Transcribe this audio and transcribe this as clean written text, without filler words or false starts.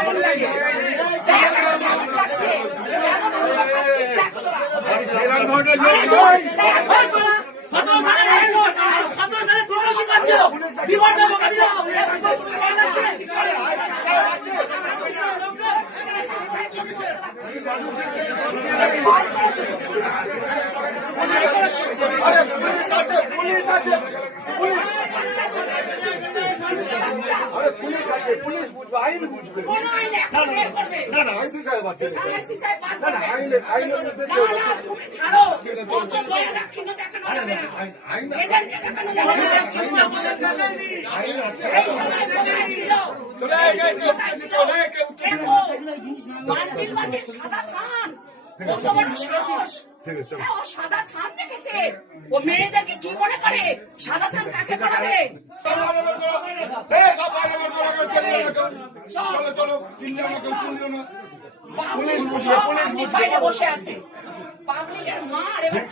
কেমন লাগে? কেমন লাগছে? পুলিশ বুঝবে, আইন বুঝবে। না না আইসি সাহেব আছে, না না আইনের মধ্যে তুমি ছাড়ো, কত দয়া দাক্ষিণ্য দেখানো যাবে না, এদেরকে দেখানো যাবে না। আইন আছে। বান্ডিল বান্ডিল সাদা থান, কত বড় সাহস! ও সাদা থান দেখেছে, ও মেয়েদেরকে কি মনে করে? সাদা থান কাকে পড়াবে? চলো চলো, চিল্লো না কেউ, চিল্লো না। পুলিশ বুঝবে, পুলিশ বুঝবে, বসে আছে পাবলিকের মার এবং